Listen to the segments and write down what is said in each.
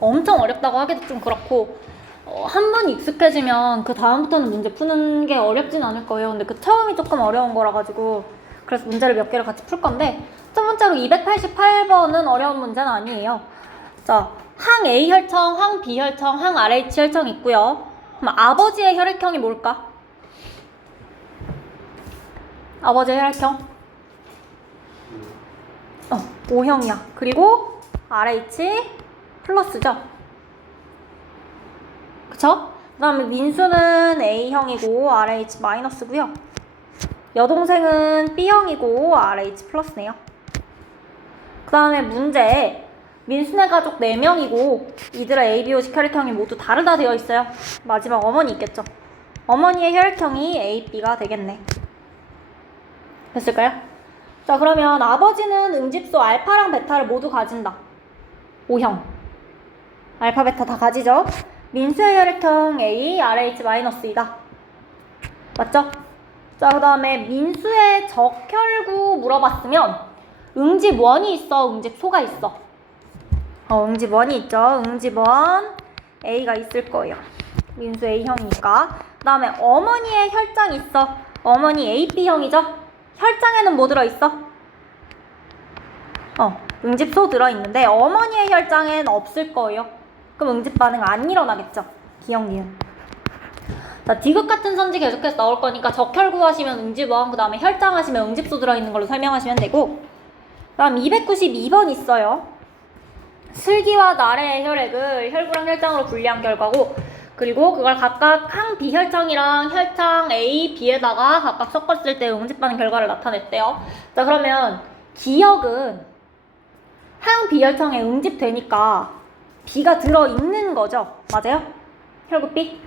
엄청 어렵다고 하기도 좀 그렇고 한 번 익숙해지면 그 다음부터는 문제 푸는 게 어렵진 않을 거예요. 근데 그 처음이 조금 어려운 거라 가지고 그래서 문제를 몇 개를 같이 풀 건데 첫 번째로 288번은 어려운 문제는 아니에요. 자, 항 A 혈청, 항 B 혈청, 항 RH 혈청 있고요. 그럼 아버지의 혈액형이 뭘까? 아버지의 혈액형? O형이야. 그리고 RH 플러스죠. 그쵸? 그 다음에 민수는 A형이고 RH 마이너스고요. 여동생은 B형이고 RH 플러스네요. 그 다음에 문제 민수네 가족 4명이고 이들의 ABO식 혈액형이 모두 다르다 되어 있어요. 마지막 어머니 있겠죠. 어머니의 혈액형이 AB가 되겠네. 됐을까요? 자, 그러면 아버지는 응집소 알파랑 베타를 모두 가진다. O형. 알파, 베타 다 가지죠? 민수의 혈액형 A, RH-이다. 맞죠? 자, 그 다음에 민수의 적혈구 물어봤으면 응집원이 있어, 응집소가 있어? 응집원이 있죠. 응집원 A가 있을 거예요. 민수 A형이니까. 그 다음에 어머니의 혈장 있어. 어머니 AB형이죠? 혈장에는 뭐 들어있어? 응집소 들어있는데 어머니의 혈장엔 없을 거예요. 그럼 응집 반응 안 일어나겠죠? 기억, 니은. 자, 디귿 같은 선지 계속해서 나올 거니까 적혈구 하시면 응집원, 그 다음에 혈장 하시면 응집소 들어있는 걸로 설명하시면 되고, 그 다음 292번 있어요. 슬기와 나래의 혈액을 혈구랑 혈장으로 분리한 결과고, 그리고 그걸 각각 항 B혈청이랑 혈청 A, B에다가 각각 섞었을 때 응집 반응 결과를 나타냈대요. 자, 그러면 기억은 항 B혈청에 응집되니까 B가 들어있는 거죠. 맞아요? 혈구 B?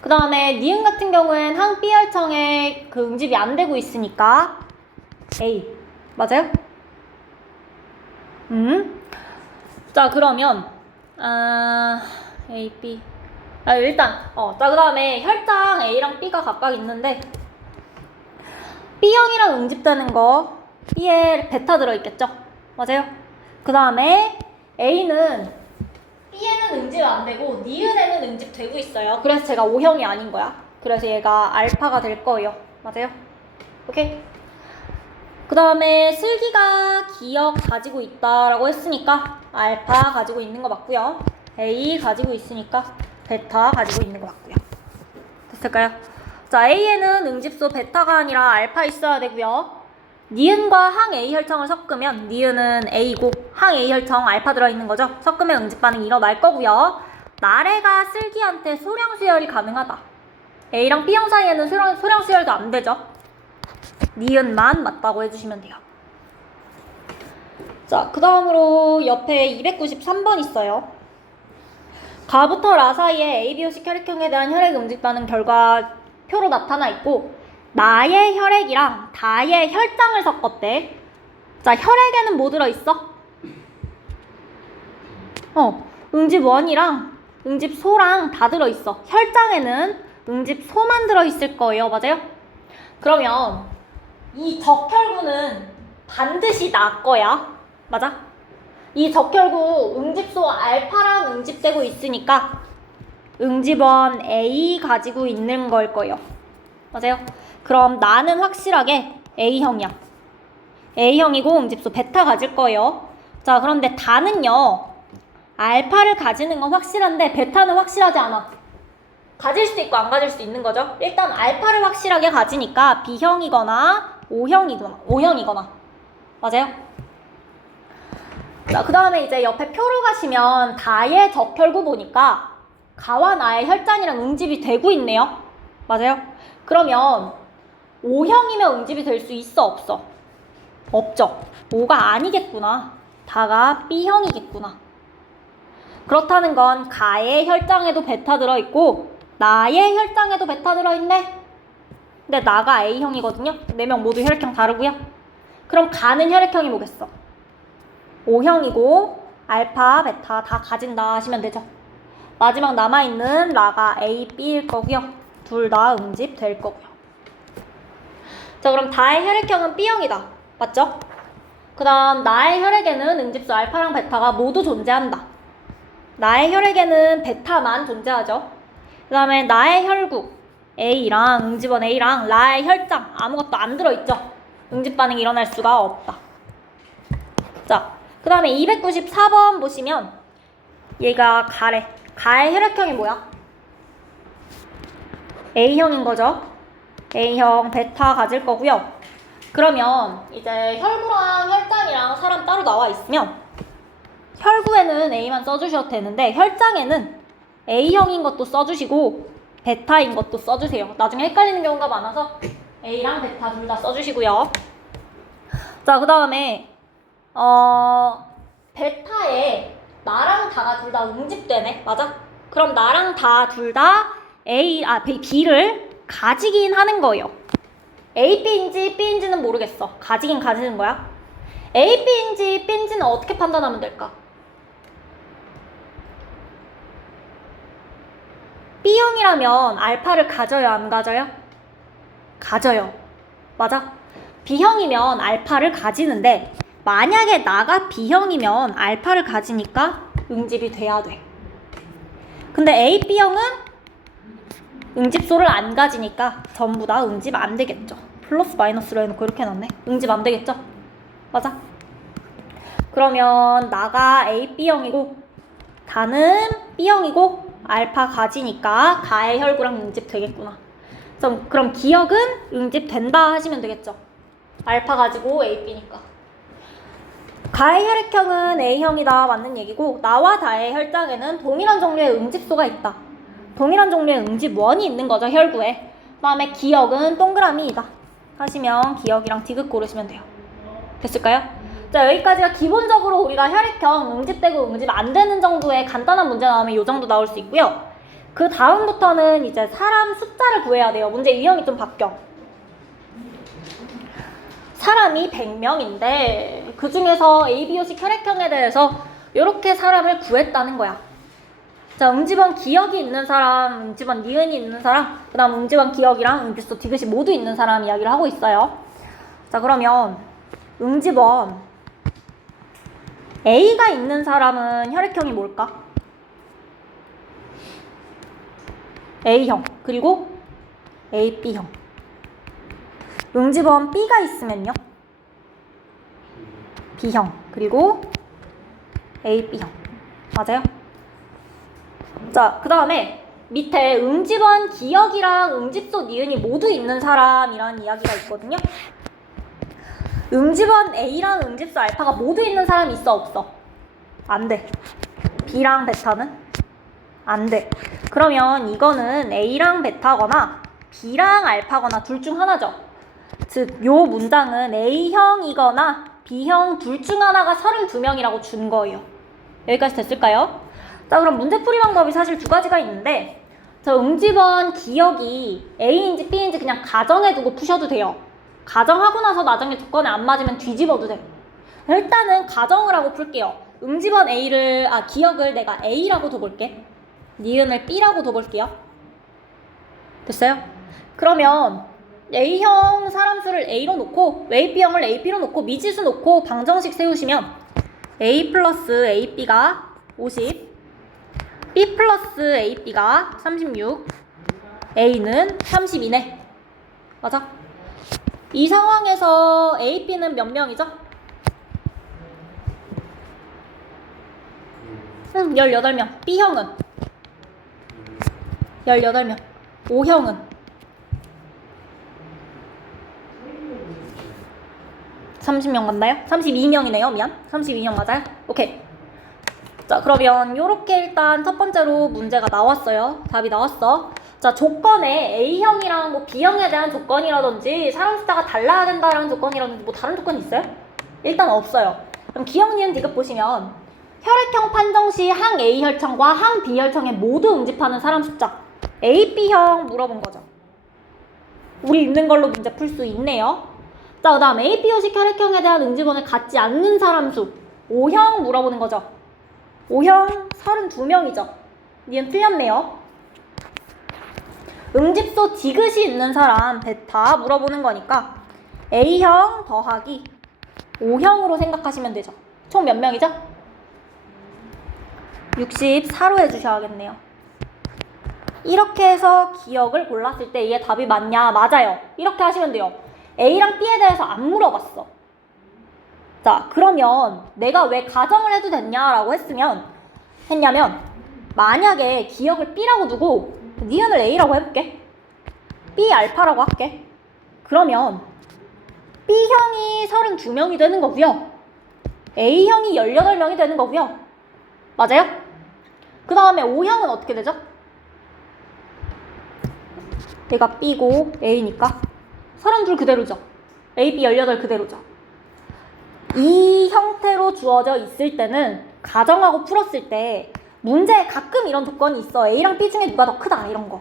그 다음에 니은 같은 경우엔 항 B혈청에 그 응집이 안 되고 있으니까 A. 맞아요? 자, 그러면 A, B. 일단 자, 그 다음에 혈장 A랑 B가 각각 있는데 B형이랑 응집되는 거 B에 베타 들어있겠죠? 맞아요? 그 다음에 A는 B에는 응집 안 되고 니은에는 응집 되고 있어요. 그래서 제가 O형이 아닌 거야. 그래서 얘가 알파가 될 거예요. 맞아요? 오케이? 그 다음에 슬기가 기억 가지고 있다라고 했으니까 알파 가지고 있는 거 맞고요. A 가지고 있으니까 베타 가지고 있는 거 맞고요. 됐을까요? 자, A에는 응집소 베타가 아니라 알파 있어야 되고요. 니은과 항 A 혈청을 섞으면 니은은 A고 항 A 혈청 알파 들어있는 거죠. 섞으면 응집 반응이 일어날 거고요. 나래가 슬기한테 소량 수혈이 가능하다. A랑 B형 사이에는 소량 수혈도 안 되죠. 니은만 맞다고 해주시면 돼요. 자, 그 다음으로 옆에 293번 있어요. 가부터 라 사이에 ABO식 혈액형에 대한 혈액 응집 반응 결과 표로 나타나 있고 나의 혈액이랑 다의 혈장을 섞었대. 자, 혈액에는 뭐 들어있어? 응집원이랑 응집소랑 다 들어있어. 혈장에는 응집소만 들어있을 거예요. 맞아요? 그러면 이 적혈구는 반드시 나 거야. 맞아? 이 적혈구 응집소 알파랑 응집되고 있으니까 응집원 A 가지고 있는 걸 거예요. 맞아요? 그럼 나는 확실하게 A형이야. A형이고 응집소 베타 가질 거예요. 자, 그런데 다는요. 알파를 가지는 건 확실한데 베타는 확실하지 않아. 가질 수도 있고 안 가질 수도 있는 거죠. 일단 알파를 확실하게 가지니까 B형이거나 O형이거나. 맞아요? 자, 그 다음에 이제 옆에 표로 가시면 다의 적혈구 보니까 가와 나의 혈장이랑 응집이 되고 있네요. 맞아요? 그러면 O형이면 응집이 될 수 있어, 없어? 없죠. O가 아니겠구나. 다가 B형이겠구나. 그렇다는 건 가의 혈장에도 베타 들어있고 나의 혈장에도 베타 들어있네. 근데 나가 A형이거든요. 4명 모두 혈액형 다르고요. 그럼 가는 혈액형이 뭐겠어? O형이고 알파, 베타 다 가진다 하시면 되죠. 마지막 남아있는 라가 A, B일 거고요. 둘 다 응집 될 거고요. 자, 그럼 다의 혈액형은 B형이다. 맞죠? 그 다음 나의 혈액에는 응집소 알파랑 베타가 모두 존재한다. 나의 혈액에는 베타만 존재하죠. 그 다음에 나의 혈구 A랑 응집원 A랑 나의 혈장 아무것도 안 들어있죠. 응집 반응이 일어날 수가 없다. 자, 그 다음에 294번 보시면 얘가 가래. 가의 혈액형이 뭐야? A형인 거죠. A형 베타 가질 거고요. 그러면 이제 혈구랑 혈장이랑 사람 따로 나와 있으면 혈구에는 A만 써주셔도 되는데 혈장에는 A형인 것도 써주시고 베타인 것도 써주세요. 나중에 헷갈리는 경우가 많아서 A랑 베타 둘 다 써주시고요. 자, 그 다음에 베타에 나랑 다가 둘 다 응집되네. 맞아? 그럼 나랑 다 둘 다 B를 가지긴 하는 거예요. A, B인지 B인지는 모르겠어. 가지긴 가지는 거야. A, B인지 B인지는 어떻게 판단하면 될까? B형이라면 알파를 가져요, 안 가져요? 가져요. 맞아? B형이면 알파를 가지는데 만약에 나가 B형이면 알파를 가지니까 응집이 돼야 돼. 근데 A, B형은 응집소를 안 가지니까 전부 다 응집 안 되겠죠. 플러스 마이너스로 해놓고 이렇게 해놨네. 응집 안 되겠죠? 맞아? 그러면 나가 A, B형이고 다는 B형이고 알파 가지니까 가의 혈구랑 응집 되겠구나. 그럼 기억은 응집 된다 하시면 되겠죠. 알파 가지고 A, B니까. 가의 혈액형은 A형이다 맞는 얘기고 나와 다의 혈장에는 동일한 종류의 응집소가 있다. 동일한 종류의 응집원이 있는 거죠, 혈구에. 그 다음에 기억은 동그라미이다 하시면 기억이랑 디귿 고르시면 돼요. 됐을까요? 자, 여기까지가 기본적으로 우리가 혈액형 응집되고 응집 안 되는 정도의 간단한 문제 나오면 이 정도 나올 수 있고요. 그 다음부터는 이제 사람 숫자를 구해야 돼요. 문제 유형이 좀 바뀌어. 사람이 100명인데 그 중에서 ABO식 혈액형에 대해서 이렇게 사람을 구했다는 거야. 자, 응집원 기억이 있는 사람, 응집원 니은이 있는 사람, 그 다음 응집원 기억이랑 응집소 디귿이 모두 있는 사람 이야기를 하고 있어요. 자, 그러면 응집원 A가 있는 사람은 혈액형이 뭘까? A형, 그리고 AB형. 응집원 B가 있으면요? B형, 그리고 AB형. 맞아요? 자, 그 다음에 밑에 응집원 기억이랑 응집소 니은이 모두 있는 사람이라는 이야기가 있거든요. 응집원 A랑 응집소 알파가 모두 있는 사람이 있어, 없어? 안 돼. B랑 베타는? 안 돼. 그러면 이거는 A랑 베타거나 B랑 알파거나 둘 중 하나죠. 즉, 요 문장은 A형이거나 B형 둘 중 하나가 32명이라고 준 거예요. 여기까지 됐을까요? 자, 그럼 문제풀이 방법이 사실 두 가지가 있는데 저 응집원 기억이 A인지 B인지 그냥 가정해두고 푸셔도 돼요. 가정하고 나서 나중에 조건에 안 맞으면 뒤집어도 돼. 일단은 가정을 하고 풀게요. 응집원 기억을 내가 A라고 둬볼게. 니은을 B라고 둬볼게요. 됐어요? 그러면 A형 사람 수를 A로 놓고 AB형을 AB로 놓고 미지수 놓고 방정식 세우시면 A 플러스 AB가 50, B 플러스 AB가 36, A는 32네. 맞아? 이 상황에서 AB는 몇 명이죠? 18명. B형은? 18명. O형은? 30명 맞나요? 32명이네요. 미안. 32명 맞아요? 오케이. 자, 그러면 요렇게 일단 첫 번째로 문제가 나왔어요. 답이 나왔어. 자, 조건에 A형이랑 뭐 B형에 대한 조건이라든지 사람 숫자가 달라야 된다라는 조건이라든지 뭐 다른 조건이 있어요? 일단 없어요. 그럼 기억, 니은, 디귿 보시면 혈액형 판정 시 항 A 혈청과 항 B 혈청에 모두 응집하는 사람 숫자 A, B형 물어본 거죠. 우리 있는 걸로 문제 풀 수 있네요. 자, 그 다음 A, B형식 혈액형에 대한 응집원을 갖지 않는 사람 수 O형 물어보는 거죠. O형 32명이죠. 니은 틀렸네요. 응집소 디귿이 있는 사람 베타 물어보는 거니까 A형 더하기 O형으로 생각하시면 되죠. 총 몇 명이죠? 64로 해주셔야겠네요. 이렇게 해서 기억을 골랐을 때 이게 답이 맞냐? 맞아요. 이렇게 하시면 돼요. A랑 B에 대해서 안 물어봤어. 자, 그러면 내가 왜 가정을 해도 됐냐라고 했냐면 만약에 기억을 B라고 두고 니은을 A라고 해볼게. B 알파라고 할게. 그러면 B형이 32명이 되는 거고요. A형이 18명이 되는 거고요. 맞아요? 그 다음에 O형은 어떻게 되죠? 얘가 B고 A니까 32 그대로죠. A, B 18 그대로죠. 이 형태로 주어져 있을 때는 가정하고 풀었을 때 문제에 가끔 이런 조건이 있어. A랑 B 중에 누가 더 크다 이런 거.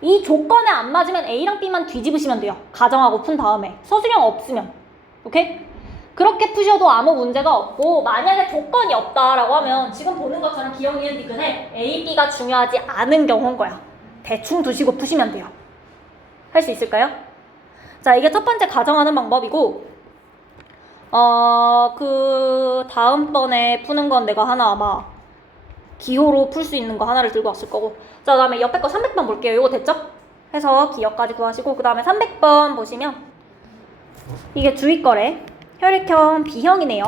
이 조건에 안 맞으면 A랑 B만 뒤집으시면 돼요. 가정하고 푼 다음에. 서술형 없으면. 오케이? 그렇게 푸셔도 아무 문제가 없고 만약에 조건이 없다라고 하면 지금 보는 것처럼 기억, 니은, 디귿에 A, B가 중요하지 않은 경우인 거야. 대충 두시고 푸시면 돼요. 할 수 있을까요? 자, 이게 첫 번째 가정하는 방법이고 그 다음번에 푸는 건 내가 하나 아마 기호로 풀 수 있는 거 하나를 들고 왔을 거고. 자, 그 다음에 옆에 거 300번 볼게요. 이거 됐죠? 해서 기억까지 구하시고 그 다음에 300번 보시면 이게 주위 거래. 혈액형 B형이네요.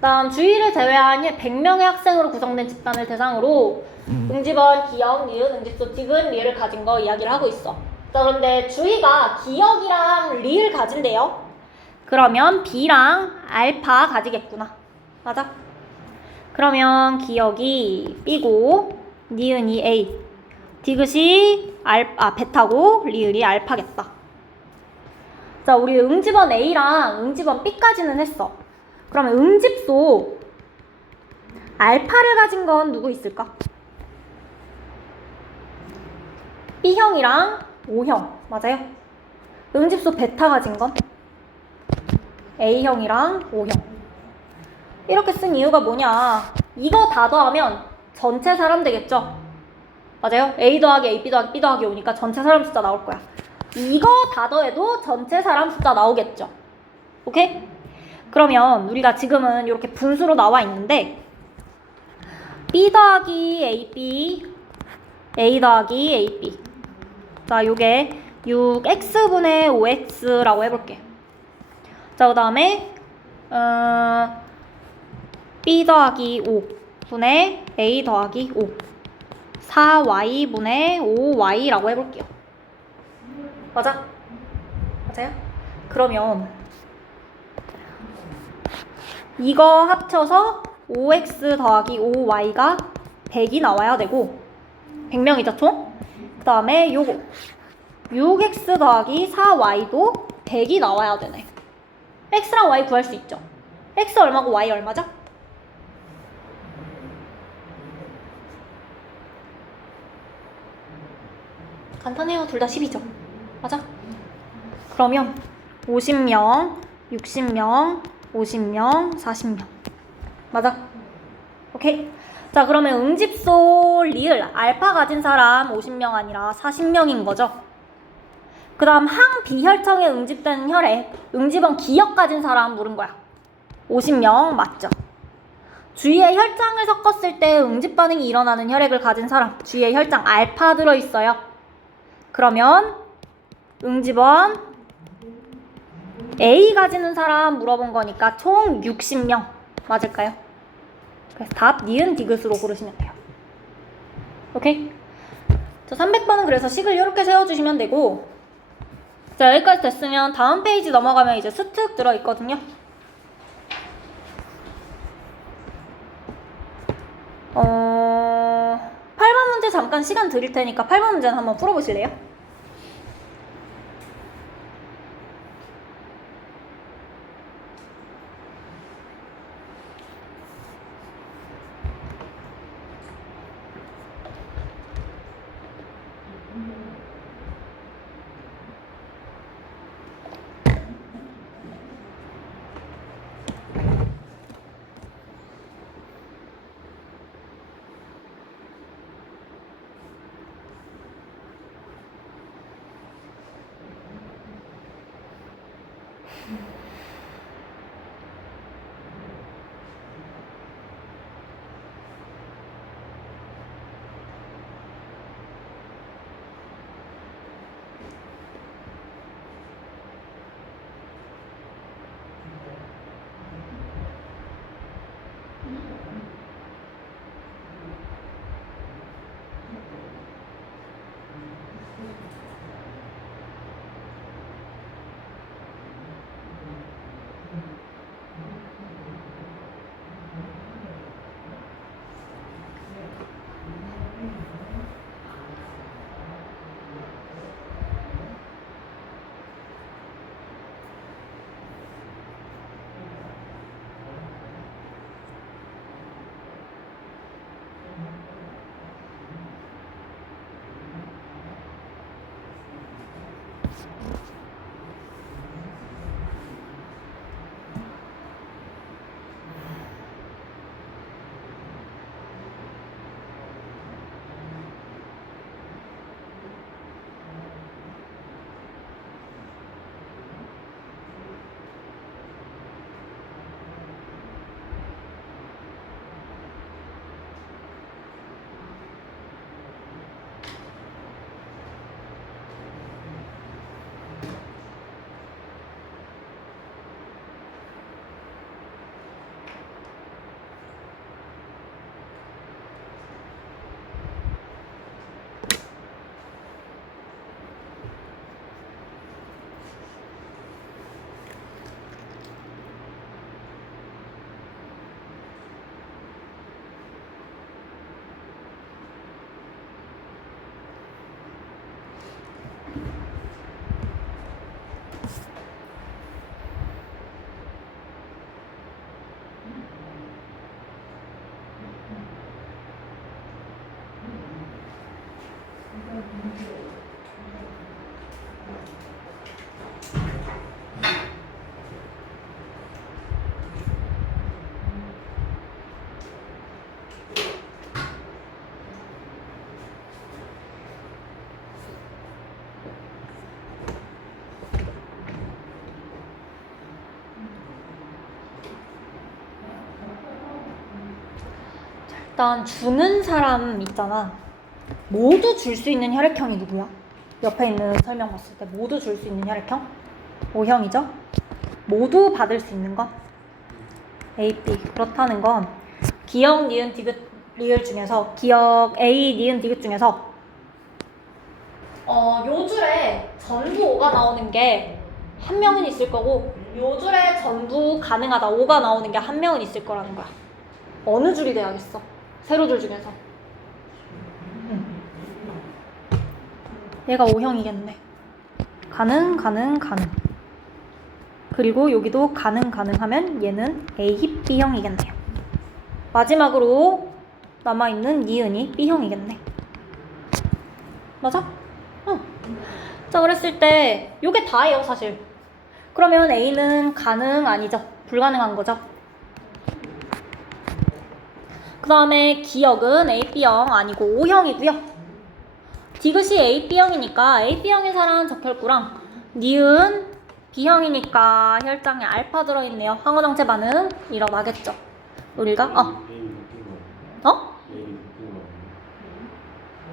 다음 주위를 제외한 100명의 학생으로 구성된 집단을 대상으로 응집원, 기억, 니은, 응집소, 디귿, 리을을 가진 거 이야기를 하고 있어. 자, 그런데 주위가 기억이랑 리을 가진대요. 그러면 B랑 알파 가지겠구나. 맞아? 그러면 기억이 B고 니은이 A, 디귿이 베타고 리을이 알파겠다. 자, 우리 응집원 A랑 응집원 B까지는 했어. 그러면 응집소 알파를 가진 건 누구 있을까? B형이랑 O형 맞아요? 응집소 베타 가진 건 A형이랑 O형. 이렇게 쓴 이유가 뭐냐? 이거 다 더하면 전체 사람 되겠죠? 맞아요? A 더하기 A, B 더하기 B 더하기 O니까 전체 사람 숫자 나올 거야. 이거 다 더해도 전체 사람 숫자 나오겠죠? 오케이? 그러면 우리가 지금은 이렇게 분수로 나와 있는데 B 더하기 AB, A 더하기 AB. 자, 요게 6x분의 5x라고 해볼게. 자, 그 다음에 B 더하기 5분의 A 더하기 5 4y분의 5y라고 해볼게요. 맞아? 맞아요? 그러면 이거 합쳐서 5x 더하기 5y가 100이 나와야 되고 100명이죠 총? 그 다음에 요거 6x 더하기 4y도 100이 나와야 되네. x랑 y 구할 수 있죠? x 얼마고 y 얼마죠? 간단해요. 둘 다 10이죠. 맞아? 그러면 50명, 60명, 50명, 40명. 맞아? 오케이? 자, 그러면 응집소 리을 알파 가진 사람 50명 아니라 40명인 거죠. 그 다음 항비혈청에 응집되는 혈액 응집원 기억 가진 사람 물은 거야. 50명 맞죠? 주위에 혈장을 섞었을 때 응집 반응이 일어나는 혈액을 가진 사람 주위에 혈장 알파 들어있어요. 그러면 응집원 A 가지는 사람 물어본 거니까 총 60명 맞을까요? 그래서 답 니은 디귿으로 고르시면 돼요. 오케이? 자, 300번은 그래서 식을 이렇게 세워주시면 되고, 자, 여기까지 됐으면 다음 페이지 넘어가면 이제 수특 들어있거든요. 8번 문제 잠깐 시간 드릴 테니까 8번 문제는 한번 풀어보실래요? 일단 주는 사람 있잖아. 모두 줄 수 있는 혈액형이 누구야? 옆에 있는 설명 봤을 때 모두 줄 수 있는 혈액형? O형이죠? 모두 받을 수 있는 건? A, B. 그렇다는 건 기억, 니은, 디귿, 리을 중에서 기억 A, 니은, 디귿 중에서 요 줄에 전부 5가 나오는 게 한 명은 있을 거고 요 줄에 전부 가능하다 5가 나오는 게 한 명은 있을 거라는 거야. 어느 줄이 돼야겠어? 세로 줄 중에서. 얘가 O형이겠네. 가능. 그리고 여기도 가능하면 얘는 A, B형이겠네요. 마지막으로 남아있는 니은이 B형이겠네. 맞아? 응. 자, 그랬을 때 요게 다예요, 사실. 그러면 A는 가능 아니죠? 불가능한 거죠? 그 다음에 기억은 A, B형 아니고 O형이고요. 디귿이 A, B형이니까 A, B형의 사람 적혈구랑 니은 B형이니까 혈장에 알파 들어있네요. 항원항체 반응 일어나겠죠. 우리가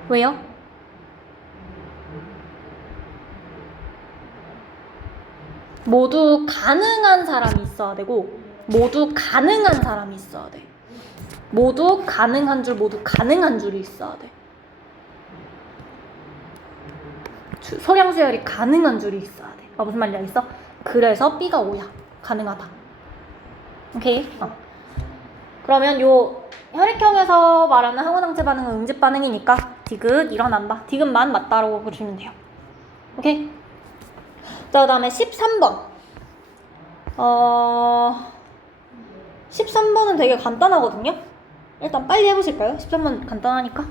왜요? 모두 가능한 사람이 있어야 되고 모두 가능한 사람이 있어야 돼. 모두 가능한 줄, 모두 가능한 줄이 있어야 돼. 소량수열이 가능한 줄이 있어야 돼. 무슨 말인지 알겠어? 그래서 B가 O야. 가능하다. 오케이? 그러면 요 혈액형에서 말하는 항원항체 반응은 응집 반응이니까 디귿 일어난다. 디귿만 맞다라고 보시면 돼요. 오케이? 자, 그 다음에 13번. 13번은 되게 간단하거든요? 일단 빨리 해보실까요? 13번 간단하니까.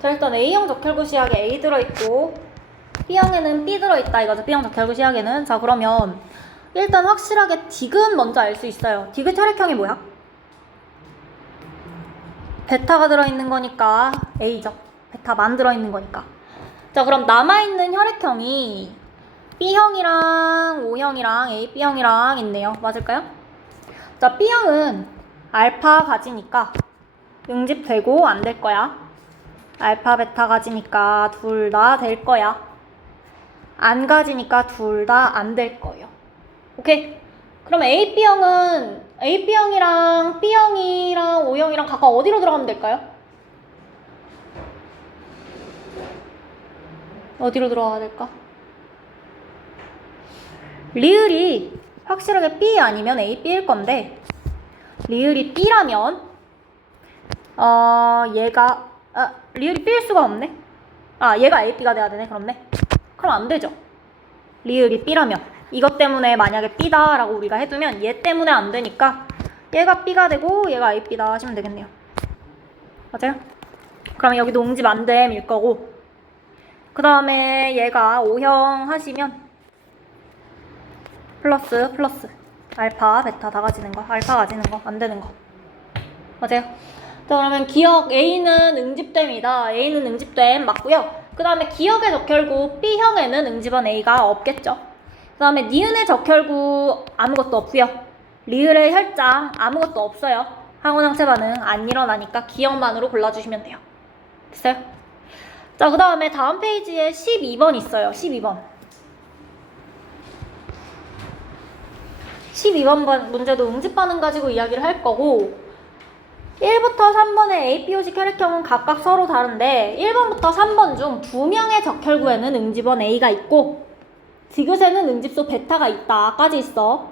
자, 일단 A형 적혈구 시약에 A 들어있고 B형에는 B 들어있다 이거죠. B형 적혈구 시약에는. 자, 그러면 일단 확실하게 디귿 먼저 알 수 있어요. 디귿 혈액형이 뭐야? 베타가 들어있는 거니까 A죠. 베타만 들어있는 거니까. 자, 그럼 남아있는 혈액형이 B형이랑 O형이랑 AB형이랑 있네요. 맞을까요? 자, B형은 알파 가지니까 응집되고 안 될 거야. 알파, 베타 가지니까 둘 다 될 거야. 안 가지니까 둘 다 안 될 거예요. 오케이? 그럼 AB형은 AB형이랑 B형이랑 O형이랑 각각 어디로 들어가면 될까요? 어디로 들어가야 될까? 리을이 확실하게 B 아니면 A, B일 건데 리을이 B라면 얘가 리을이 B일 수가 없네. 얘가 A, B가 돼야 되네. 그럼 안 되죠. 리을이 B라면 이것 때문에 만약에 B다 라고 우리가 해두면 얘 때문에 안 되니까 얘가 B가 되고 얘가 A, B다 하시면 되겠네요. 맞아요? 그러면 여기도 응집 안 됨일 거고, 그 다음에 얘가 O형 하시면 플러스 플러스 알파 베타 다 가지는 거, 알파 가지는 거 안 되는 거 맞아요? 자, 그러면 기억 A는 응집됨이다. A는 응집됨 맞고요. 그 다음에 기억의 적혈구 B형에는 응집원 A가 없겠죠. 그 다음에 니은의 적혈구 아무것도 없고요. 리을의 혈장 아무것도 없어요. 항원항체 반응 안 일어나니까 기억만으로 골라주시면 돼요. 됐어요? 자, 그 다음에 다음 페이지에 12번 있어요. 12번 문제도 응집 반응 가지고 이야기를 할 거고, 1부터 3번의 APO식 혈액형은 각각 서로 다른데 1번부터 3번 중 2명의 적혈구에는 응집원 A가 있고 디귿에는 응집소 베타가 있다 까지 있어.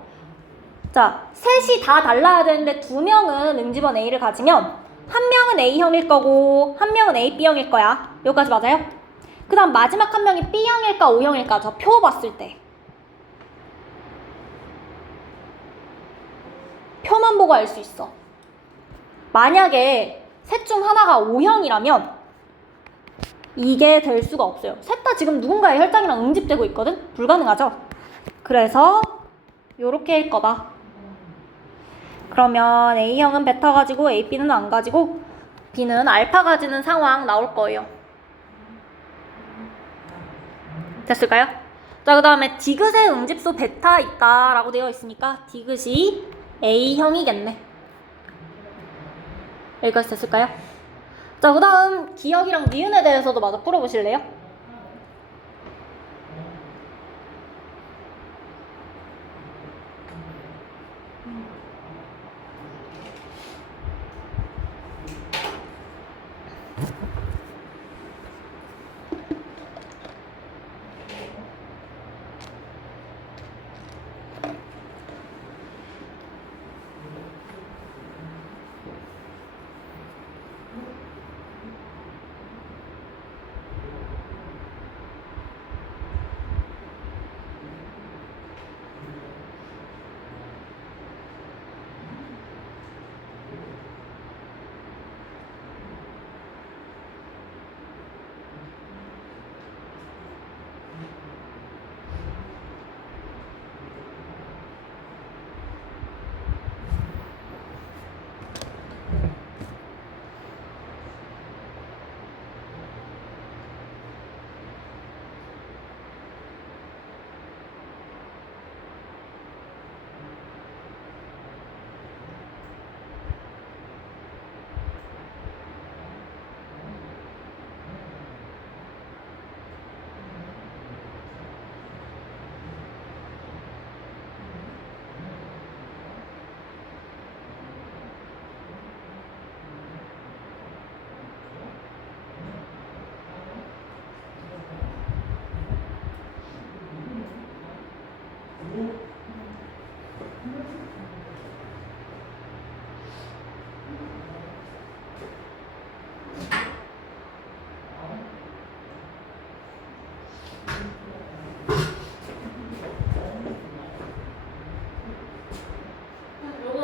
자, 셋이 다 달라야 되는데 2명은 응집원 A를 가지면 1명은 A형일 거고 1명은 AB형일 거야. 여기까지 맞아요? 그 다음 마지막 1명이 B형일까 O형일까 저 표 봤을 때 표만 보고 알 수 있어. 만약에 셋 중 하나가 O형이라면 이게 될 수가 없어요. 셋 다 지금 누군가의 혈장이랑 응집되고 있거든? 불가능하죠? 그래서 요렇게일 거다. 그러면 A형은 베타 가지고 AB는 안 가지고 B는 알파 가지는 상황 나올 거예요. 됐을까요? 자, 그 다음에 디귿에 응집소 베타 있다라고 되어 있으니까 디귿이 A형이겠네. 여기까지 됐을까요? 자, 그 다음 기억이랑 니은에 대해서도 마저 풀어보실래요?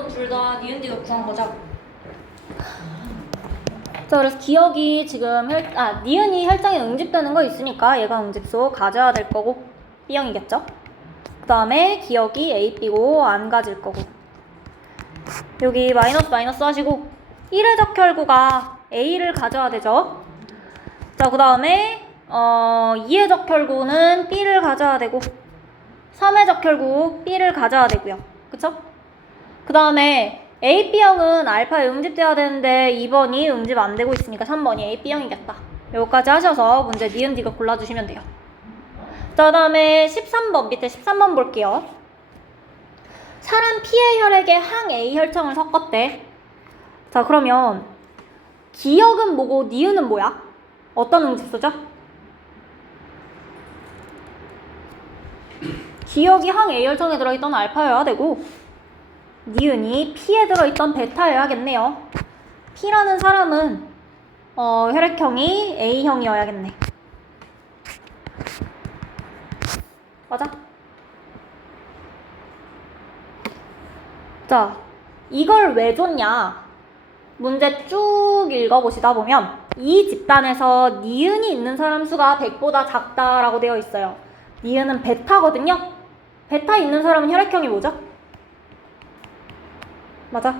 둘 다 니은 디귿 구한 거죠? 자, 그래서 기억이 지금 니은이 혈장에 응집되는 거 있으니까 얘가 응집소 가져야 될 거고 B형이겠죠? 그 다음에 기억이 A, B고 안 가질 거고, 여기 마이너스 마이너스 하시고 1의 적혈구가 A를 가져야 되죠? 자, 그 다음에 2의 적혈구는 B를 가져야 되고 3의 적혈구 B를 가져야 되고요. 그쵸? 그 다음에 A, B형은 알파에 응집돼야 되는데 2번이 응집 안 되고 있으니까 3번이 A, B형이겠다. 여기까지 하셔서 문제 니은 디귿 골라주시면 돼요. 자, 그 다음에 13번, 밑에 13번 볼게요. 사람 P의 혈액에 항 A 혈청을 섞었대. 자, 그러면 기억은 뭐고 니은은 뭐야? 어떤 응집소죠? 기억이 항 A 혈청에 들어있던 알파여야 되고 니은이 P에 들어있던 베타여야겠네요. P라는 사람은 혈액형이 A형이어야겠네. 맞아? 자, 이걸 왜 줬냐? 문제 쭉 읽어보시다 보면 이 집단에서 니은이 있는 사람 수가 100보다 작다라고 되어 있어요. 니은은 베타거든요. 베타 있는 사람은 혈액형이 뭐죠? 맞아?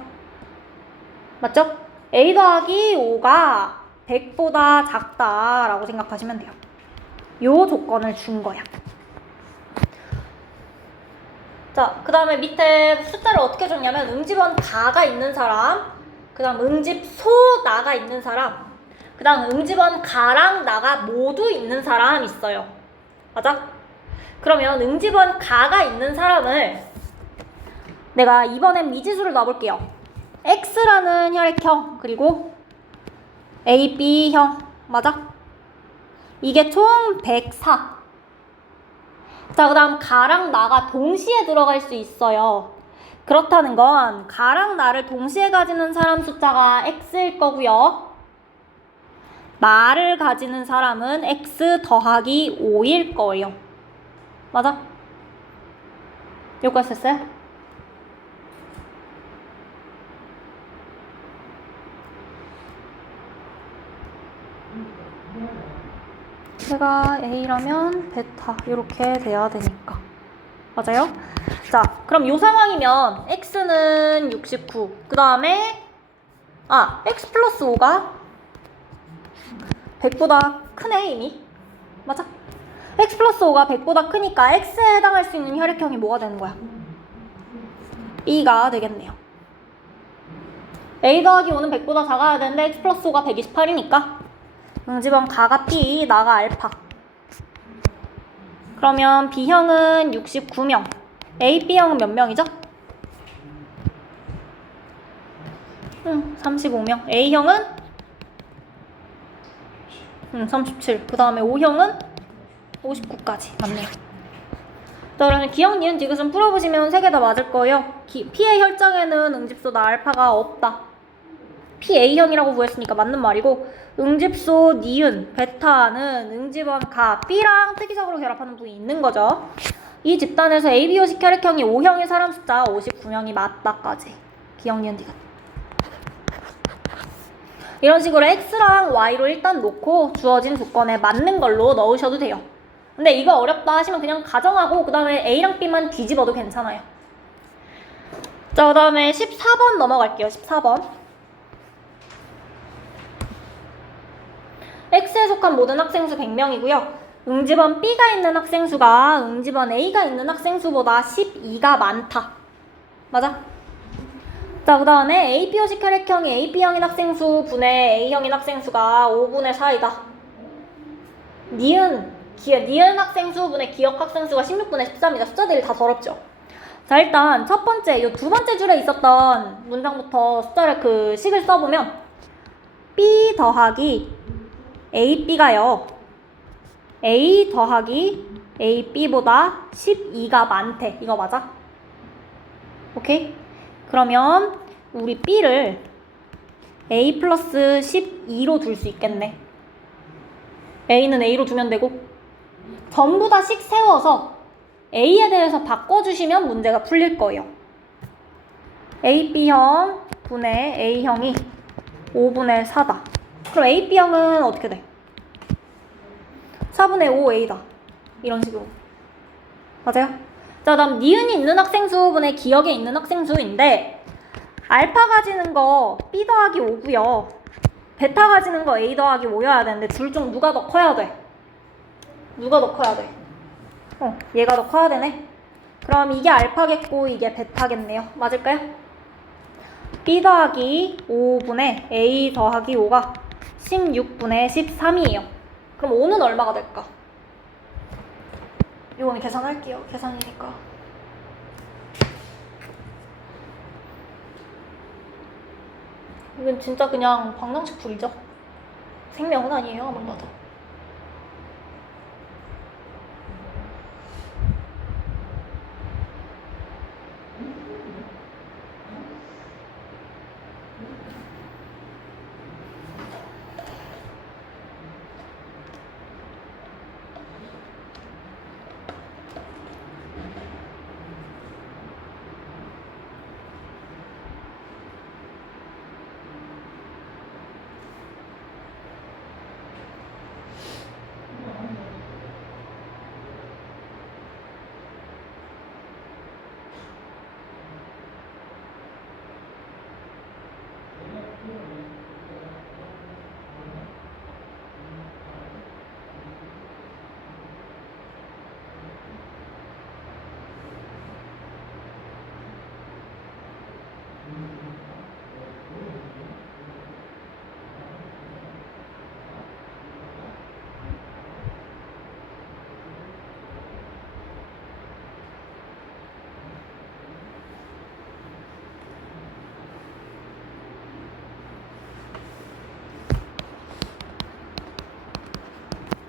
맞죠? A 더하기 5가 100보다 작다라고 생각하시면 돼요. 요 조건을 준 거야. 자, 그 다음에 밑에 숫자를 어떻게 줬냐면 응집원 가가 있는 사람, 그 다음 응집소 나가 있는 사람, 그 다음 응집원 가랑 나가 모두 있는 사람 있어요. 맞아? 그러면 응집원 가가 있는 사람을 내가 이번엔 미지수를 넣어볼게요. X라는 혈액형 그리고 AB형 맞아? 이게 총 104. 자, 그 다음 가랑 나가 동시에 들어갈 수 있어요. 그렇다는 건 가랑 나를 동시에 가지는 사람 숫자가 X일 거고요. 나를 가지는 사람은 X 더하기 5일 거예요. 맞아? 여기까지 됐어요? 제가 A라면 베타 이렇게 돼야 되니까. 맞아요? 자, 그럼 이 상황이면 X는 69. 그 다음에 X 플러스 5가 100보다 크네 이미. 맞아? X 플러스 5가 100보다 크니까 X에 해당할 수 있는 혈액형이 뭐가 되는 거야? B가 되겠네요. A 더하기 5는 100보다 작아야 되는데 X 플러스 5가 128이니까 응집원 가가 B, 나가 알파. 그러면 B형은 69명. A, B형은 몇 명이죠? 35명. A형은 37. 그 다음에 O형은 59까지. 맞네요. 자, 그러면 기억, 니은, 디귿은 풀어보시면 3개 다 맞을 거예요. P의 혈장에는 응집소 나 알파가 없다. PA형이라고 구했으니까 맞는 말이고, 응집소 니은, 베타는 응집원 가, B랑 특이적으로 결합하는 부분이 있는 거죠. 이 집단에서 ABO식 혈액형이 O형의 사람 숫자 59명이 맞다까지. 기억, 니은, 디귿. 이런 식으로 X랑 Y로 일단 놓고 주어진 조건에 맞는 걸로 넣으셔도 돼요. 근데 이거 어렵다 하시면 그냥 가정하고 그 다음에 A랑 B만 뒤집어도 괜찮아요. 자, 그 다음에 14번 넘어갈게요. 14번. X에 속한 모든 학생 수 100명이고요. 응집원 B가 있는 학생 수가 응집원 A가 있는 학생 수보다 12가 많다. 맞아? 자, 그 다음에 ABO식 혈액형이 AB형인 학생 수 분의 A형인 학생 수가 5분의 4이다. 니은 학생 수 분의 기억 학생 수가 16분의 13이다. 숫자들이 다 더럽죠? 자, 일단 첫 번째, 이 두 번째 줄에 있었던 문장부터 숫자를 그 식을 써보면 B 더하기 AB가요. A 더하기 AB보다 12가 많대. 이거 맞아? 오케이? 그러면 우리 B를 A 플러스 12로 둘 수 있겠네. A는 A로 두면 되고 전부 다 식 세워서 A에 대해서 바꿔주시면 문제가 풀릴 거예요. AB형 분의 A형이 5분의 4다. 그럼 AB형은 어떻게 돼? 4분의 5A다. 이런 식으로. 맞아요? 자, 다음 니은이 있는 학생 수분의 기억에 있는 학생 수인데 알파 가지는 거 B 더하기 5고요. 베타 가지는 거 A 더하기 5여야 되는데 둘 중 누가 더 커야 돼? 누가 더 커야 돼? 얘가 더 커야 되네. 그럼 이게 알파겠고 이게 베타겠네요. 맞을까요? B 더하기 5분의 A 더하기 5가 16분의 13이에요. 그럼 5는 얼마가 될까? 이거는 계산할게요. 계산이니까. 이건 진짜 그냥 방정식 풀이죠. 생명은 아니에요. 아무리 봐도.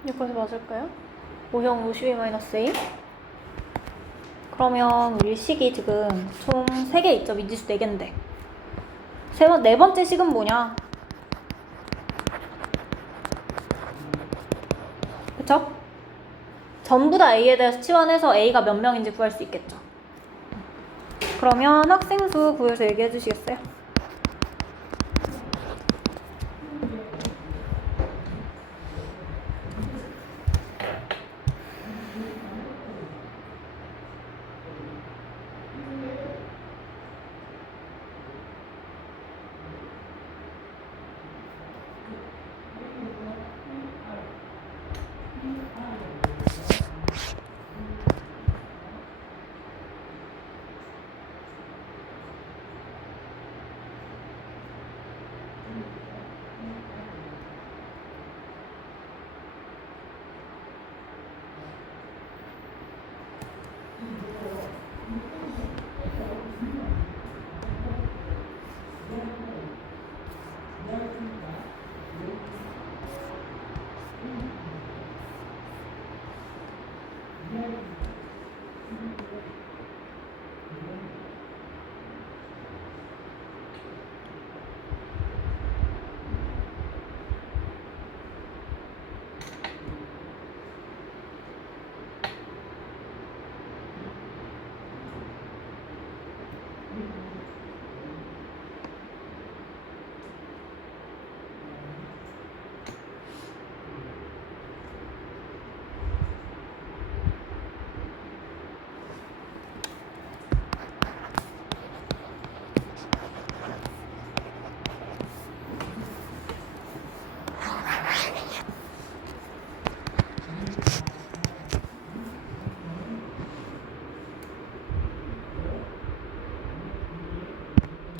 여기까지 맞을까요? 5형 52-A. 그러면 우리 식이 지금 총 3개 있죠. 미지수 4개인데. 네 번째 식은 뭐냐? 그쵸? 전부 다 A에 대해서 치환해서 A가 몇 명인지 구할 수 있겠죠. 그러면 학생 수 구해서 얘기해 주시겠어요?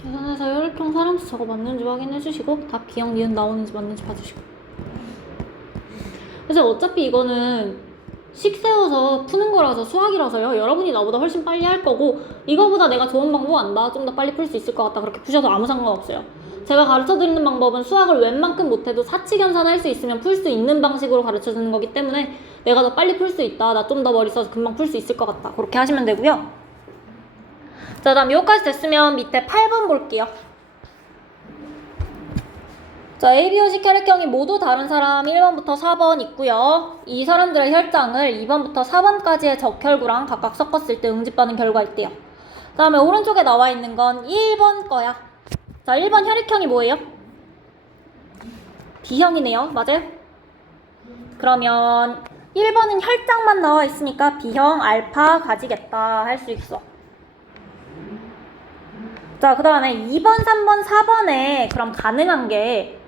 계산해서 혈액형 사람수 저거 맞는지 확인해 주시고 답 기억 니은 나오는지 맞는지 봐주시고. 그래서 어차피 이거는 식 세워서 푸는 거라서 수학이라서요. 여러분이 나보다 훨씬 빨리 할 거고 이거보다 내가 좋은 방법 안다. 좀 더 빨리 풀 수 있을 것 같다. 그렇게 푸셔도 아무 상관없어요. 제가 가르쳐드리는 방법은 수학을 웬만큼 못해도 사칙연산 할 수 있으면 풀 수 있는 방식으로 가르쳐주는 거기 때문에 내가 더 빨리 풀 수 있다. 나 좀 더 머리 써서 금방 풀 수 있을 것 같다. 그렇게 하시면 되고요. 자, 다음 여기까지 됐으면 밑에 8번 볼게요. 자, A, B, O, C 혈액형이 모두 다른 사람 1번부터 4번 있고요. 이 사람들의 혈장을 2번부터 4번까지의 적혈구랑 각각 섞었을 때 응집받은 결과 있대요. 그 다음에 오른쪽에 나와 있는 건 1번 거야. 자, 1번 혈액형이 뭐예요? B형이네요. 맞아요? 그러면 1번은 혈장만 나와 있으니까 B형 알파 가지겠다 할 수 있어. 자, 그 다음에 2번, 3번, 4번에 그럼 가능한 게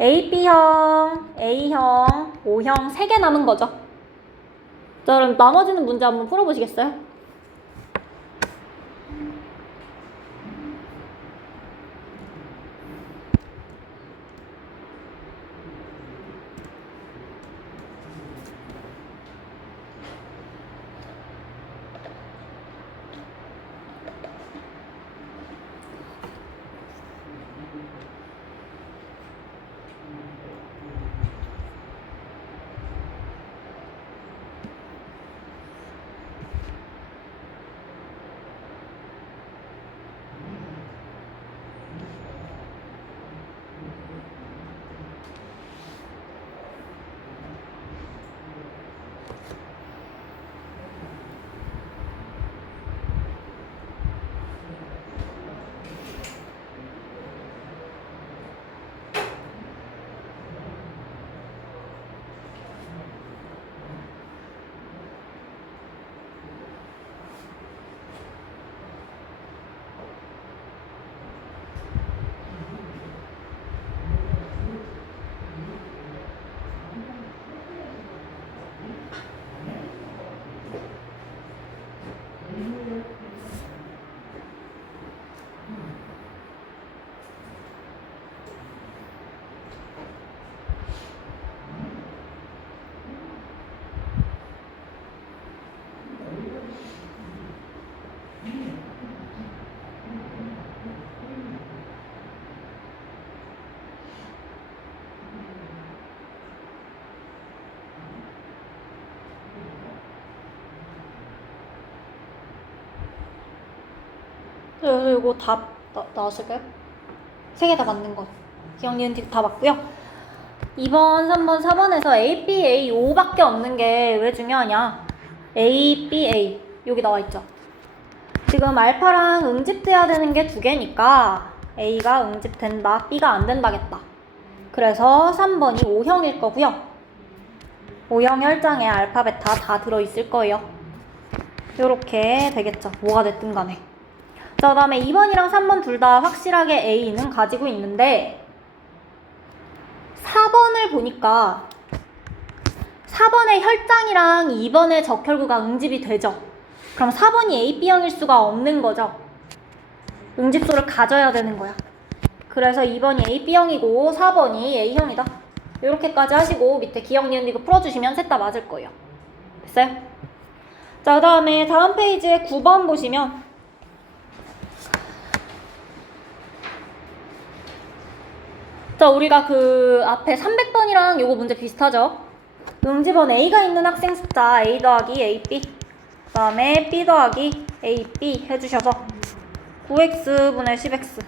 AB형, A형, O형 3개 남은 거죠. 자, 그럼 나머지는 문제 한번 풀어보시겠어요? 그래서 이거 다 나왔을까요? 세 개 다 맞는 거. 기억, 니은, 다 맞고요. 2번, 3번, 4번에서 A, B, A 5밖에 없는 게 왜 중요하냐? A, B, A 여기 나와 있죠. 지금 알파랑 응집돼야 되는 게 두 개니까 A가 응집된다, B가 안 된다겠다. 그래서 3번이 O형일 거고요. O형 혈장에 알파, 베타 다 들어있을 거예요. 요렇게 되겠죠. 뭐가 됐든 간에. 자, 그 다음에 2번이랑 3번 둘 다 확실하게 A는 가지고 있는데 4번을 보니까 4번의 혈장이랑 2번의 적혈구가 응집이 되죠. 그럼 4번이 A, B형일 수가 없는 거죠. 응집소를 가져야 되는 거야. 그래서 2번이 A, B형이고 4번이 A형이다. 이렇게까지 하시고 밑에 기억, 니은, 이거 풀어주시면 셋 다 맞을 거예요. 됐어요? 자, 그 다음에 다음 페이지에 9번 보시면 자, 우리가 그 앞에 300번이랑 요거 문제 비슷하죠? 응집원 A가 있는 학생 숫자 A 더하기 AB 그 다음에 B 더하기 AB 해주셔서 9x분의 10x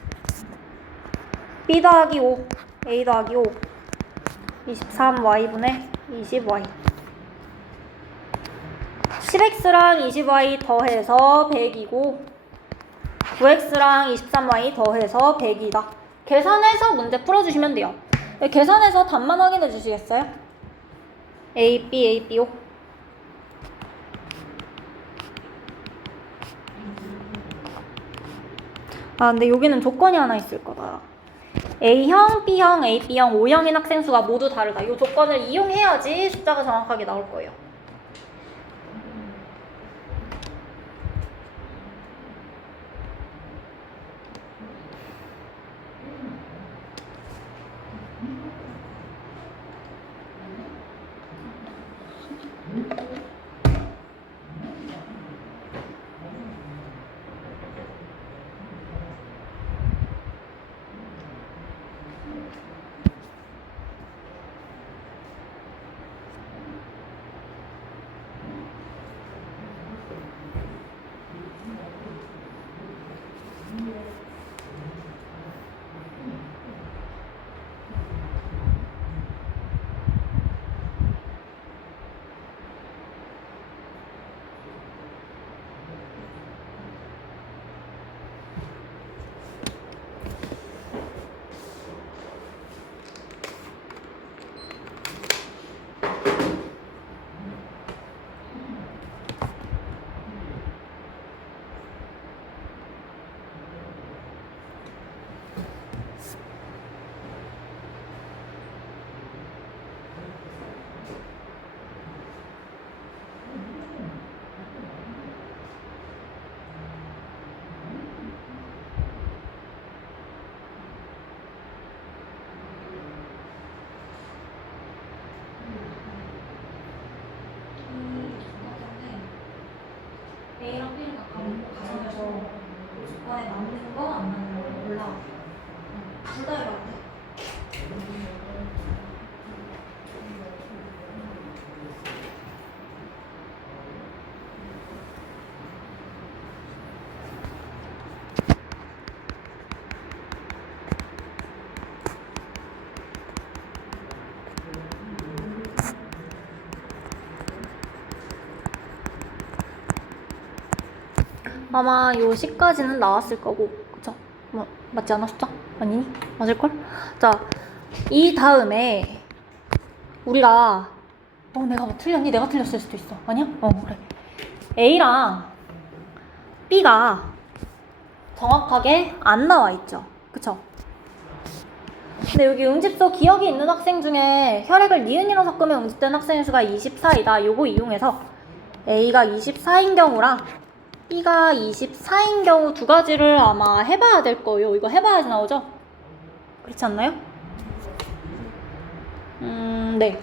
B 더하기 5 A 더하기 5 23y분의 20y 10x랑 20y 더해서 100이고 9x랑 23y 더해서 100이다. 계산해서 문제 풀어주시면 돼요. 계산해서 답만 확인해 주시겠어요? A, B, A, B, O 아, 근데 여기는 조건이 하나 있을 거다. A형, B형, A, B형, O형인 학생 수가 모두 다르다. 이 조건을 이용해야지 숫자가 정확하게 나올 거예요. A랑 B를 가정해서 조건에 맞는 거, 안 맞는 거 몰라. 둘 다 해봐. 아마 요 시까지는 나왔을 거고, 그쵸? 뭐, 맞지 않아, 숫자? 아니니? 맞을걸? 자, 이 다음에 우리가 내가 뭐 틀렸니? 내가 틀렸을 수도 있어. 아니야? 그래. A랑 B가 정확하게 안 나와 있죠. 그쵸? 근데 여기 응집소 기억이 있는 학생 중에 혈액을 니은이로 섞으면 응집된 학생의 수가 24이다. 요거 이용해서 A가 24인 경우랑 B가 24인 경우 두 가지를 아마 해봐야 될 거예요. 이거 해봐야지 나오죠? 그렇지 않나요? 네.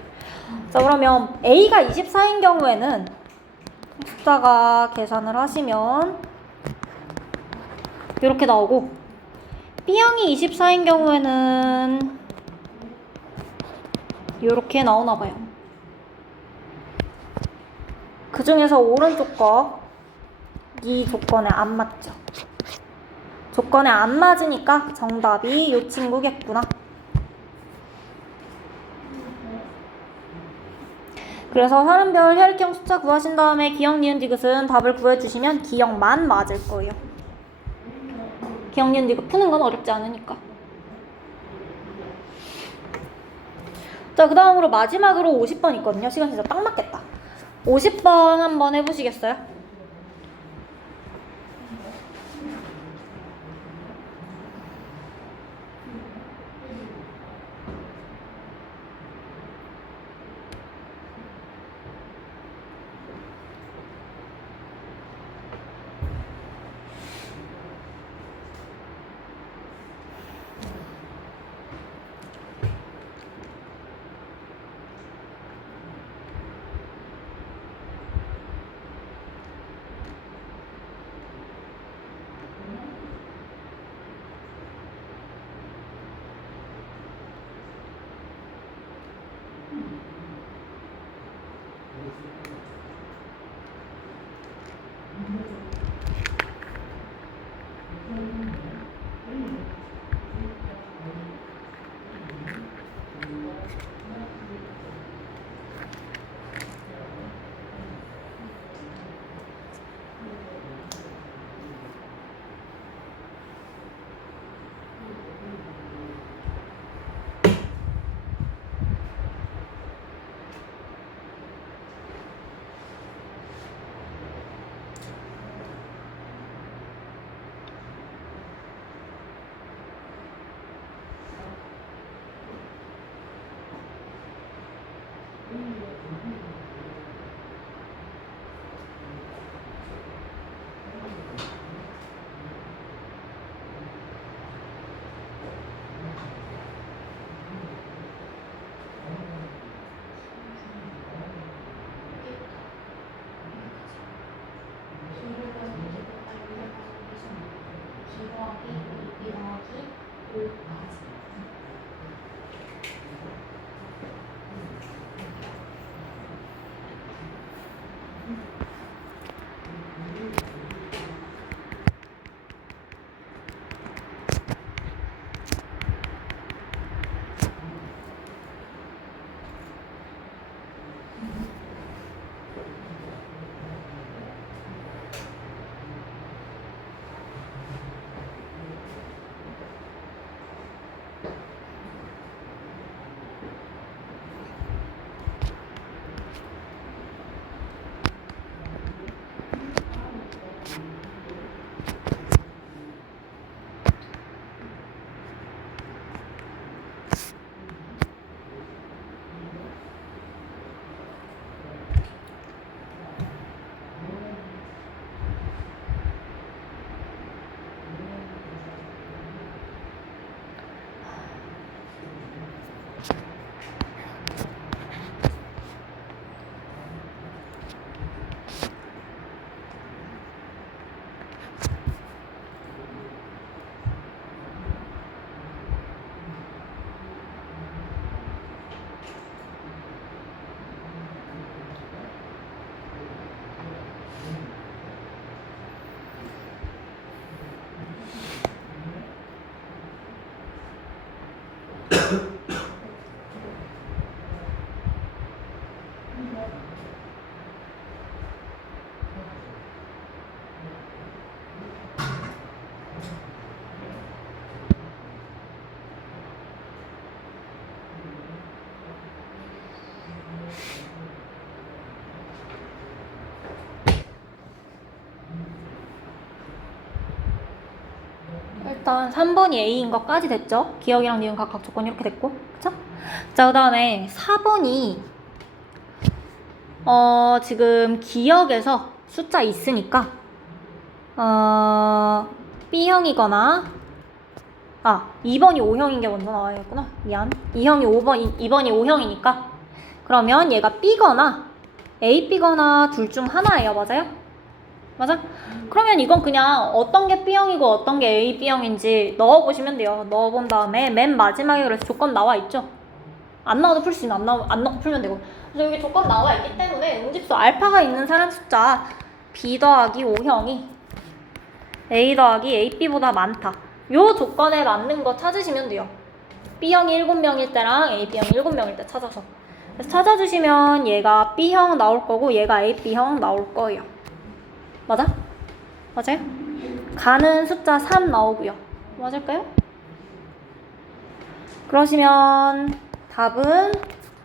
자, 그러면 A가 24인 경우에는 숫자가 계산을 하시면 이렇게 나오고 B형이 24인 경우에는 이렇게 나오나 봐요. 그 중에서 오른쪽 거 이 조건에 안 맞죠. 조건에 안 맞으니까 정답이 요 친구겠구나. 그래서 사람별 혈액형 숫자 구하신 다음에 기억, 니은, 디귿은 답을 구해주시면 기억만 맞을 거예요. 기억, 니은, 디귿 푸는 건 어렵지 않으니까. 자, 그 다음으로 마지막으로 50번 있거든요. 시간 진짜 딱 맞겠다. 50번 한번 해보시겠어요? 일단 3번이 A인 것까지 됐죠? 기억이랑 니은 각각 조건이 이렇게 됐고, 그쵸? 자, 그 다음에 4번이 지금 기억에서 숫자 있으니까 B형이거나 2번이 O형인 게 먼저 나와야겠구나. 미안. 2번이 O형이니까 그러면 얘가 B거나 A, B거나 둘 중 하나예요. 맞아요? 맞아? 그러면 이건 그냥 어떤 게 B형이고 어떤 게 A, B형인지 넣어보시면 돼요. 넣어본 다음에 맨 마지막에 그래서 조건 나와 있죠? 안 나와도 풀 수 있는, 안 넣고 풀면 되고. 그래서 여기 조건 나와 있기 때문에 응집수 알파가 있는 사람 숫자 B 더하기 O형이 A 더하기 AB보다 많다. 요 조건에 맞는 거 찾으시면 돼요. B형이 7명일 때랑 AB형이 7명일 때 찾아서. 그래서 찾아주시면 얘가 B형 나올 거고 얘가 AB형 나올 거예요. 맞아? 맞아요? 가는 숫자 3 나오고요. 맞을까요? 그러시면 답은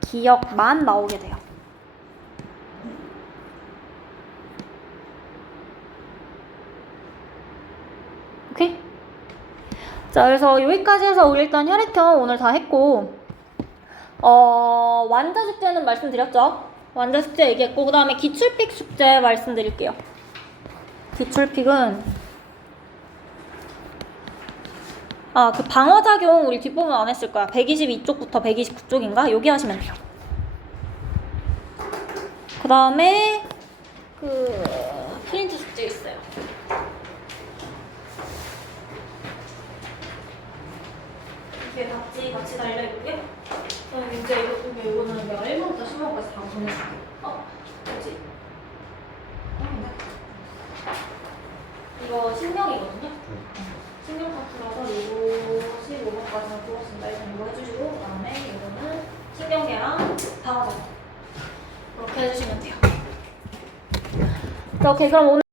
기억만 나오게 돼요. 오케이? 자, 그래서 여기까지 해서 우리 일단 혈액형 오늘 다 했고, 완자 숙제는 말씀드렸죠? 완자 숙제 얘기했고, 그 다음에 기출픽 숙제 말씀드릴게요. 기출픽은, 그 방어작용 우리 뒷부분 안 했을 거야. 122쪽부터 129쪽인가? 여기 하시면 돼요. 그 다음에, 프린트 숙제 있어요. 이게 같이 달려있고요. 저는 이제 이거는 내가 1번부터 10번까지 다 보내줄게요. 뭐지? 이거 신명이거든요. 신명 파트라서 이거 15번까지는 그렇습니다. 일단 이거 해주시고, 그 다음에 이거는 신경계랑 방어적. 그렇게 해주시면 돼요. 자, 오케이. 그럼 오늘